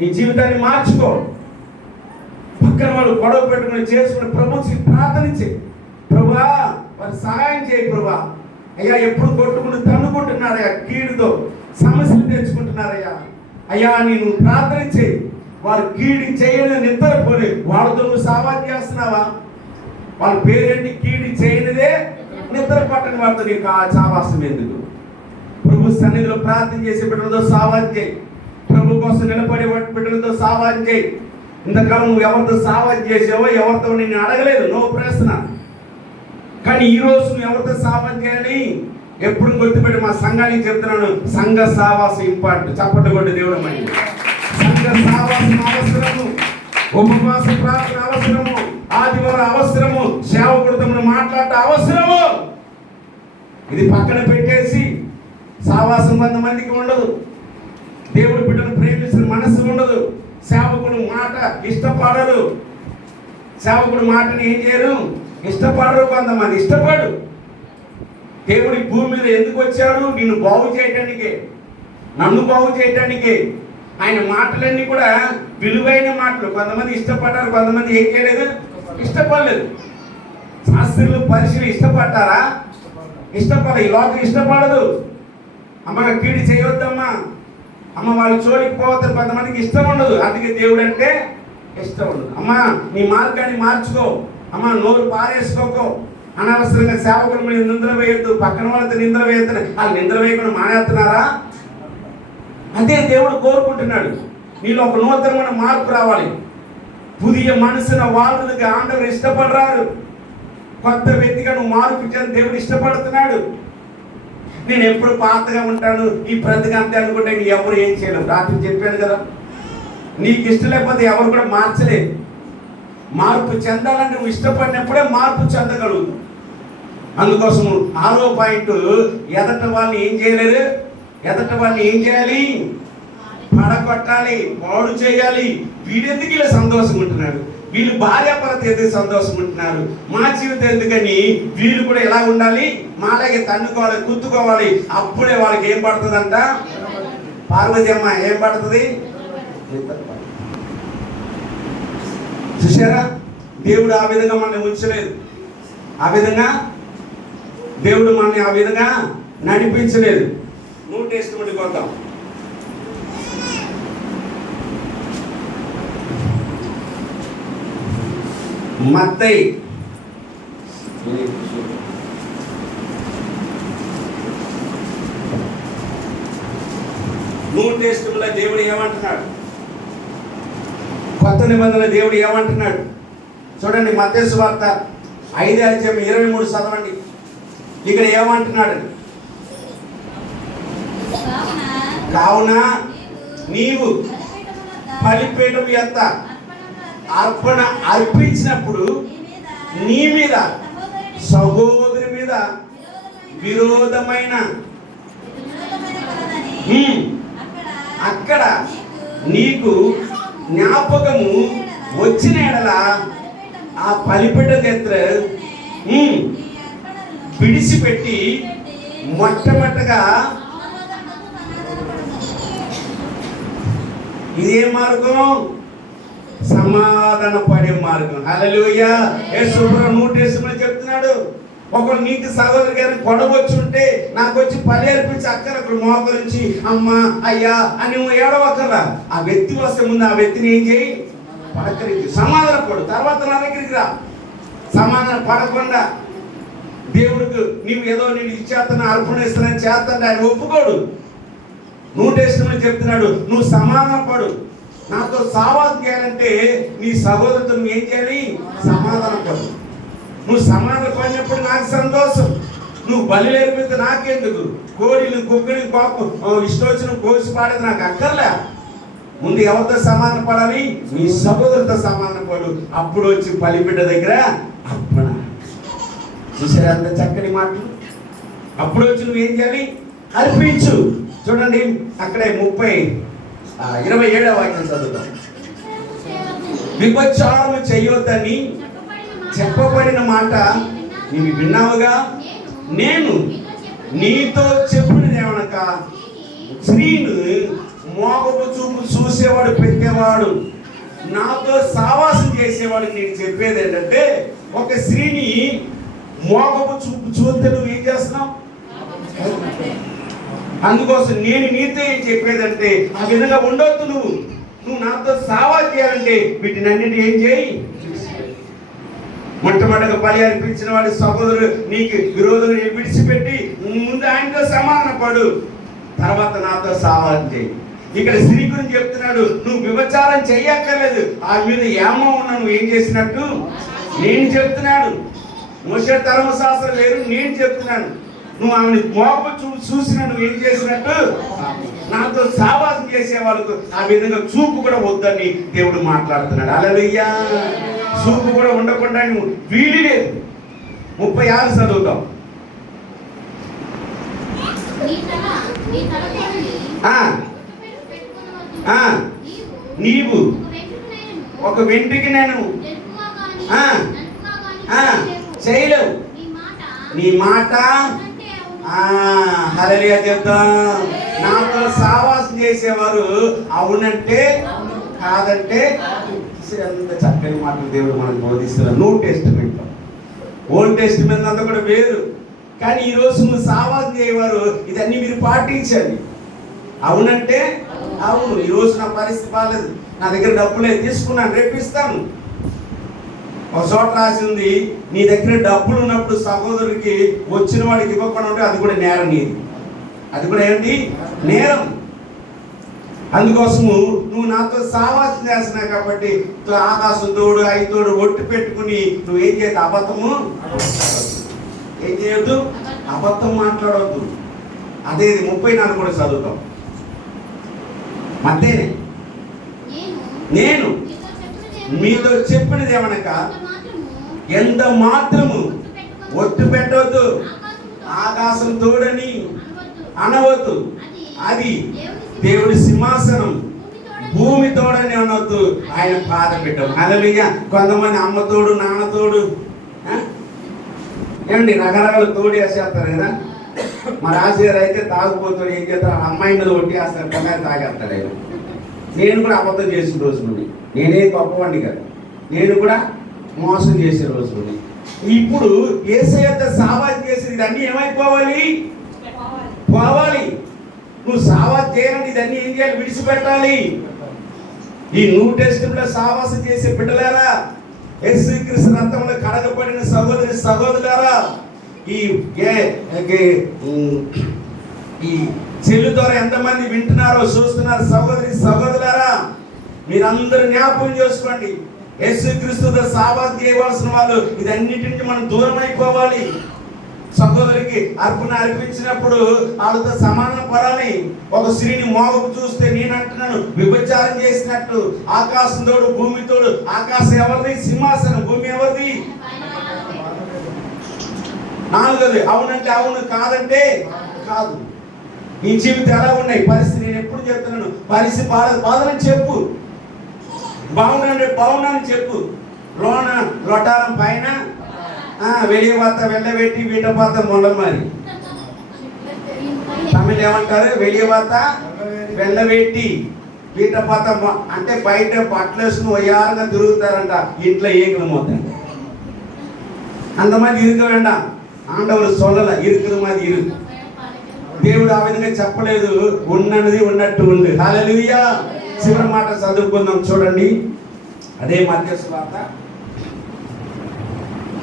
నీ జీవితాన్ని మార్చుకో. పక్కన వాళ్ళు గొడవ పెట్టుకుని చేసుకుని ప్రభుకి ప్రార్థనించే, ప్రభువా వారు సహాయం చేయి ప్రభా. అయ్యా ఎప్పుడు కొట్టుకుని తన్నుకుంటున్నారయ్యా, కీడుతో సమస్యలు తెచ్చుకుంటున్నారయ్యా. అయ్యా నేను ప్రార్థన చేయి. వారు కీడి చేయని నిద్రపోయి వాళ్ళతో నువ్వు సావాసం చేస్తున్నావా? వాళ్ళ పేరేంటి? కీడి చేయనిదే నిద్ర పట్టని వారితో నీకు ఆ సావాసం ఎందుకు? ప్రభు సన్నిధిలో ప్రార్థన చేసే బిడ్డలతో సావాసం చేయి. ప్రభు కోసం నిలబడే బిడ్డలతో సావాసం చేయి. ఇంతకాలం నువ్వు ఎవరితో సావాసం చేసావో, ఎవరితో నేను అడగలేదు, నో ప్రశ్న. కానీ ఈరోజు నువ్వు ఎవరితో సావాసం చేయాలి? ఎప్పుడు గుర్తుపెట్టి మా సంఘానికి చెప్తున్నాను, సంఘ సావాసం ఇంపార్టెంట్. చప్పట్లు కొట్టి దేవుడు మళ్ళీ. సంఘ సావాసం అవసరము, ఉపవాస ప్రార్థన అవసరము, ఆదివారం అవసరము, సేవకుడితో మాట్లాడటం అవసరము. ఇది పక్కన పెట్టేసి సావాసం కొంతమందికి ఉండదు. దేవుడు బిడ్డను ప్రేమించిన మనసు ఉండదు. సేవకుడు మాట ఇష్టపడరు. సేవకుడు మాటని ఏం చేయరు? ఇష్టపడరు. కొంతమంది ఇష్టపడు. దేవుడి భూమి మీద ఎందుకు వచ్చాడు? నిన్ను బాగు చేయటానికే, నన్ను బాగు చేయటానికే. ఆయన మాటలన్నీ కూడా విలువైన మాటలు. కొంతమంది ఇష్టపడ్డారు, కొంతమంది ఏం చేయలేదు, ఇష్టపడలేదు. శాస్త్రులు పరిశీలి ఇష్టపడ్డారా? ఇష్టపడ ఈ లోకం ఇష్టపడదు. అమ్మ కీడి చేయొద్దమ్మా, అమ్మ వాళ్ళు జోలికి పోవద్దని కొంతమందికి ఇష్టం ఉండదు. అందుకే దేవుడు అంటే ఇష్టం ఉండదు. అమ్మ నీ మార్గాన్ని మార్చుకో, అమ్మ నోరు పారేసుకోకో, అనవసరంగా సేవకుల మీద నిందలు వేయొద్దు, పక్కన వాళ్ళతో నిందలు వేయొద్దు. వాళ్ళు నిందలు వేయకుండా మానేస్తున్నారా? అదే దేవుడు కోరుకుంటున్నాడు. నీలో ఒక నూతనమైన మార్పు రావాలి. పుదియ మనసున వాళ్ళకి ఆండವರು ఇష్టపడరారు. కొత్త వ్యక్తిగా నువ్వు మార్పు చేయని దేవుడు ఇష్టపడుతున్నాడు. నేను ఎప్పుడు పాతగా ఉంటాను, ఈ బ్రతికి అంతే అనుకుంటే నీ ఎవరు ఏం చేయలేవు. రాత్రి చెప్పాను కదా, నీకు ఇష్టం లేకపోతే ఎవరు కూడా మార్చలేదు. మార్పు చెందాలని నువ్వు ఇష్టపడినప్పుడే మార్పు చెందగలుగుతావు. అందుకోసం 6వ పాయింట్, ఎదట వాళ్ళని ఏం చేయలేదు, ఎదట వాళ్ళని ఏం చేయాలి, పడగొట్టాలి, పాడు చేయాలి. వీడెందుకు ఇలా సంతోషం ఉంటున్నాడు, వీళ్ళు భార్యాభర్త ఎందుకు సంతోషం ఉంటున్నారు, మా జీవితం ఎందుకని వీళ్ళు కూడా ఎలా ఉండాలి, మాలాగే తన్నుకోవాలి, గుర్తుకోవాలి. అప్పుడే వాళ్ళకి ఏం పడుతుందంట, పార్వతి అమ్మ ఏం పడుతుంది. చూసారా, దేవుడు ఆ విధంగా మనల్ని ఉంచలేదు. ఆ విధంగా దేవుడు మనల్ని ఆ విధంగా నడిపించలేదు. న్యూ టెస్టిమెంట్‌కి వద్దాం. మత్తయి న్యూ టెస్టిమెంట్లో దేవుడు ఏమంటున్నాడు, కొత్త నిబంధనలో దేవుడు ఏమంటున్నాడు చూడండి. మత్తయి సువార్త 5:23 చదవండి. ఇక్కడ ఏమంటున్నాడు, కావున నీవు బలిపీఠం యొక్క అర్పణ అర్పించినప్పుడు నీ మీద సహోదరి మీద విరోధమైన అక్కడ నీకు జ్ఞాపకము వచ్చిన ఎడల ఆ బలిపీఠ దగ్గర విడిచిపెట్టి మొట్టమొదటగా ఇదే మార్గం, సమాధాన పడే మార్గం. హల్లెలూయా. యేసు ప్రభువు న్యూ టెస్టిమెంట్ చెప్తున్నాడు. ఒకరు నీకు సహోదరు గారిని కొడవచ్చు ఉంటే నాకు వచ్చి పని అర్పించి అక్కడ అక్కడ మోకరించి అమ్మ అయ్యా అని ఏడవక్కర్లా. ఆ వ్యక్తి వస్తే ముందు ఆ వ్యక్తిని ఏం చేయి, పలకరించి సమాధాన పడు. తర్వాత నా దగ్గరికి రా. సమాధాన పడకుండా దేవుడికి నీవు ఏదో నేను ఇచ్చేస్తాను, అర్పణ ఇస్తానని చేస్తాను ఆయన ఒప్పుకోడు. న్యూ టెస్టిమెంట్ చెప్తున్నాడు, నువ్వు సమాధాన పడు. నాతో సావాసం చేయాలంటే నీ సహోదరుతో నువ్వు ఏం చేయాలి, సమాధాన పడు. నువ్వు సమాధాన పడినప్పుడు నాకు సంతోషం. నువ్వు బలి లేకపోతే నాకెందుకు, కోడిని కుక్కని ఇష్టం వచ్చిన కోసి పాడేది నాకు అక్కర్లే. ముందు ఎవరితో సమాధాన పడాలి, నీ సహోదరుతో సమాధాన పడు. అప్పుడు వచ్చి బలిబిడ్డ దగ్గర అర్పణ. చూసారా అంత చక్కని మాటలు. అప్పుడు వచ్చి నువ్వేం చేయాలి, అర్పించు. చూడండి అక్కడే 27వ వాక్యం చదువుతాం. విభచారము చేయొద్దని చెప్పబడిన మాట నీవు విన్నావుగా, నేను నీతో చెప్పినదేమనక స్త్రీని మోగపు చూపు చూసేవాడు పెట్టేవాడు, నాతో సావాసం చేసేవాడు. నేను చెప్పేది ఏంటంటే, ఒక స్త్రీని మోగపు చూపు చూస్తే నువ్వు ఏం చేస్తున్నావు. అందుకోసం నేను నీతో ఏం చెప్పేదంటే ఆ విధంగా ఉండొద్దు. నువ్వు నాతో సావాసం చేయాలంటే వీటినన్నిటి ఏం చేయి. మొట్టమొదటిగా బలి అర్పించిన వాడి సహోదరు నీకు విరోధం విడిచిపెట్టి ముందు ఆయనతో సమాధాన పడు, తర్వాత నాతో సావాసం చేయి. ఇక్కడ స్త్రీ గురించి చెప్తున్నాడు, నువ్వు విభచారం చెయ్యక్కర్లేదు. ఆ మీద ఏమో ఉన్నా నువ్వు ఏం చేసినట్టు నేను చెప్తున్నాడు. మోషే ధర్మశాస్త్రం వేరు, నేను చెప్తున్నాను. నువ్వు ఆమెను మోప చూసిన నువ్వు ఏం చేసినట్టు నాతో సావాసం చేసే వాళ్ళకు ఆ విధంగా చూపు కూడా వద్దని దేవుడు మాట్లాడుతున్నాడు. హల్లెలూయా. చూపు కూడా ఉండకుండా నువ్వు వీలు లేదు. 36 చదువుతాం. నీవు ఒక వెంట్రుకి నేను చేయలేవు. నీ మాట హల్లెలూయా చెప్తాం. నాతో సావాసం చేసేవారు అవునంటే కాదంటే ఎంత చక్కని మాటలు దేవుడు మనకు బోధిస్తున్నారు. న్యూ టెస్టిమెంట్ ఓల్డ్ టెస్టిమెంట్ అంతా కూడా వేరు. కానీ ఈరోజు నువ్వు సావాసం చేయవారు ఇదన్నీ మీరు పాటించాలి. అవునంటే అవును. ఈరోజు నా పరిస్థితి బాగాలేదు, నా దగ్గర డబ్బులే, తీసుకున్నాను, రేపు ఇస్తాను. ఒక చోట రాసి ఉంది, నీ దగ్గర డబ్బులు ఉన్నప్పుడు సహోదరుడికి వచ్చిన వాడికి ఇవ్వకుండా ఉంటే అది కూడా నేరం నీది. అది కూడా ఏంటి? నేరం. అందుకోసము నువ్వు నాతో సావాసం చేస్తున్నావు కాబట్టి ఆకాశం తోడు ఐతోడు ఒట్టు పెట్టుకుని నువ్వేం చేయద్దు, అబద్ధము ఏం చేయొద్దు, అబద్ధం మాట్లాడవద్దు. అదే 34 కూడా చదువుతాం. మధ్యనే నేను మీతో చెప్పినది ఏమనక ఎంత మాత్రము ఒట్టు పెట్టవద్దు, ఆకాశం తోడని అనవద్దు, అది దేవుడి సింహాసనం, భూమి తోడని అనవద్దు, ఆయన పాద పెట్టం. హల్లెలూయా. కొంతమంది అమ్మ తోడు, నాన్న తోడు, ఏమండి రకరకాల తోడు వేసేస్తారు కదా. మా రాజుగారు అయితే తాగుపోతాడు, ఏం చేస్తారు, అమ్మాయి మీద ఒట్టి వేస్తారు, కమ్మాయి తాగేస్తాడు ఆయన. నేను కూడా అబద్ధం చేసిన రోజు నుండి, నేనే గొప్పవాడిని కాదు, నేను కూడా మోసం చేసే రోజు నుండి. ఇప్పుడు యేసయ్యతో సావాసం చేసేది ఇదన్నీ ఏమైపోవాలి? పోవాలి. నువ్వు సావాసం చేయాలంటే ఇదన్నీ ఏం చేయాలి? విడిచిపెట్టాలి. ఈ న్యూ టెస్టమెంట్లో సావాసం చేసే బిడ్డలారా, యేసుక్రీస్తు రక్తంలో కడగబడిన సహోదరి సహోదరులారా, ఈ చెల్లు ద్వారా ఎంతమంది వింటున్నారో చూస్తున్నారు, సహోదరి సహోదరులారా, మీరందరూ జ్ఞాపకం చేసుకోండి. యేసుక్రీస్తుతో సావాసం చేయవలసిన వాళ్ళు ఇదన్నిటి నుంచి మనం దూరం అయిపోవాలి. సహోదరికి అర్పణ అర్పించినప్పుడు వాళ్ళతో సమానం పడాలి. ఒక స్త్రీని మోగపు చూస్తే నేను అంటున్నాను విభచారం చేసినట్టు. ఆకాశం తోడు భూమి తోడు. ఆకాశం ఎవరిది? సింహాసనం. భూమి ఎవరిది? నాలుగోది అవునంటే అవును, కాదంటే కాదు. నీ జీవితం ఎలా ఉన్నాయి పరిస్థితి? నేను ఎప్పుడు చెప్తున్నాను, పరిస్థితి బాధని చెప్పు, బాగున్నానంటే బాగున్నాను చెప్పు. లొటారం పైన వెలియపాత వెళ్ళబెట్టి వీటపాత మొండమారి. తమిళ ఏమంటారు? వెలియపాత వెళ్ళబెట్టి వీటపాత అంటే బయట పట్లేసుకుని వయ్యారుగా తిరుగుతారంట, ఇంట్లో ఏకలు మోతారు. అంతమంది ఇరుకు వేండా ఆండవులు సొల్లల ఇరుకులు మాది ఇరుకు. దేవుడు ఆ విధంగా చెప్పలేదు, ఉన్నది ఉన్నట్టు ఉంది. హల్లెలూయా. చివరి మాట చదువుకుందాం చూడండి, అదే మత్తయి సువార్త.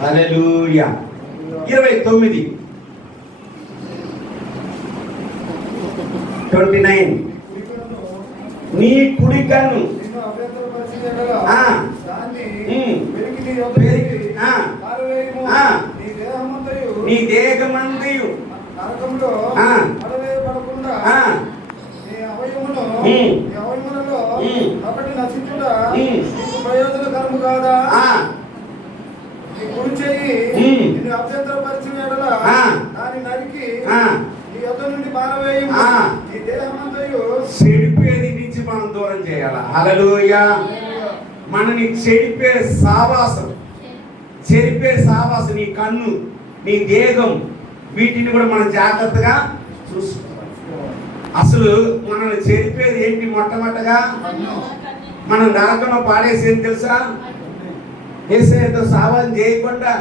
హల్లెలూయా. 29 29 నీ కుడి కన్ను నీ దేహమంతయు ప్రయోజనకరము కాదా? నీ కుడి చెయ్యి నిన్ను అభ్యంతరపరిచిన యెడల దాన్ని నరికి నీ యొద్ద నుండి పారవేయుము. నీ దేహమంతయు చెడిపోయేది నుంచి మనం దూరం చేయాలి. హల్లెలూయా. మనని చెడిపే సావాసం, నీ కన్ను, నీ దేహం, వీటిని కూడా మనం జాగ్రత్తగా చూసుకోవాలి. అసలు మనల్ని చెడిపేది ఏంటి? మొట్టమొదటగా మనం నరకంలో పాడేసేది తెలుసా? యేసయ్యతో సావాసం చేయకుండా,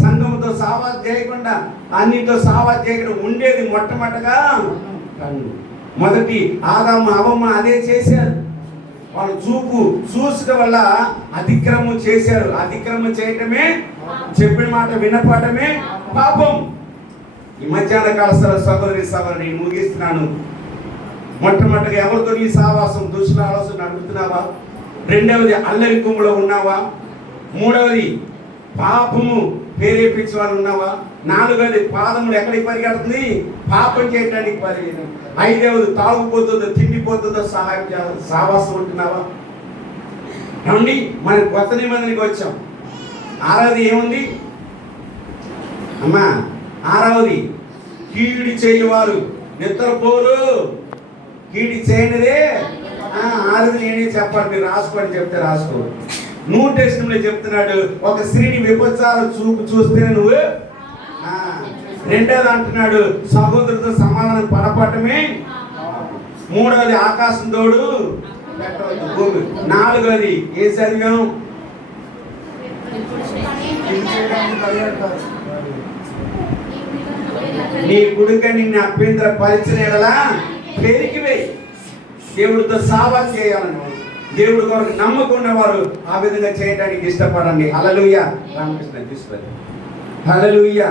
సంఘంతో సావాసం చేయకుండా, అన్నితో సావాసం చేయకుండా ఉండేది మొట్టమొదటగా కన్ను. మొదటి ఆదాము అవ్వమ్మ అదే చేశారు. వాళ్ళు చూసడం వల్ల అతిక్రమం చేశారు. అతిక్రమం చేయటమే, చెప్పిన మాట వినపడమే పాపం. ఈ మధ్యాహ్న కాల సహోదరి సభని ముగిస్తున్నాను. మొట్టమొదటిగా ఎవరితో నీ సావాసం? దుష్ట ఆలోచన నడుపుతున్నావా? రెండవది అల్లరి కుమ్ములో ఉన్నావా? మూడవది పాపము ప్రేరేపించే వాళ్ళు ఉన్నావా? నాలుగవది పాదములు ఎక్కడికి పరిగెడుతుంది? పాపం చేయడానికి పరిగెడు. ఐదవది తాగుపోతుందో తిండిపోతుందో సావాసం ఉంటున్నావా? ఏమండి, మన కొత్త నిబంధనకి వచ్చాం. ఆరవది ఏముంది అమ్మా? ఆరవది కీడి చేయవారు నిద్రపోరు. కీడి చేయనిదే. ఆరవది నేనే చెప్పాలి, మీరు రాసుకోండి, చెప్తే రాసుకో. న్యూ టెస్టమెంట్లో చెప్తున్నాడు, ఒక స్త్రీని వ్యభిచారం చూస్తే నువ్వు. రెండోది అంటున్నాడు సహోదరుతో సమాధానం పడపడమే. మూడవది ఆకాశం తోడు పెట్టవద్దు భూమి. నాలుగోది ఏ చదివాం? ఇది చేయడానికి అయ్యాడు కాదు. నీ కుడిక నిన్ను అభ్యంతర పరిచిన ఎడలా పెరిగివేయి. దేవుడితో సావా చేయాలని దేవుడి కొరకు నమ్మకున్న వారు ఆ విధంగా చేయడానికి ఇష్టపడండి. హల్లెలూయా. రామకృష్ణ తీసుకొని హల్లెలూయా.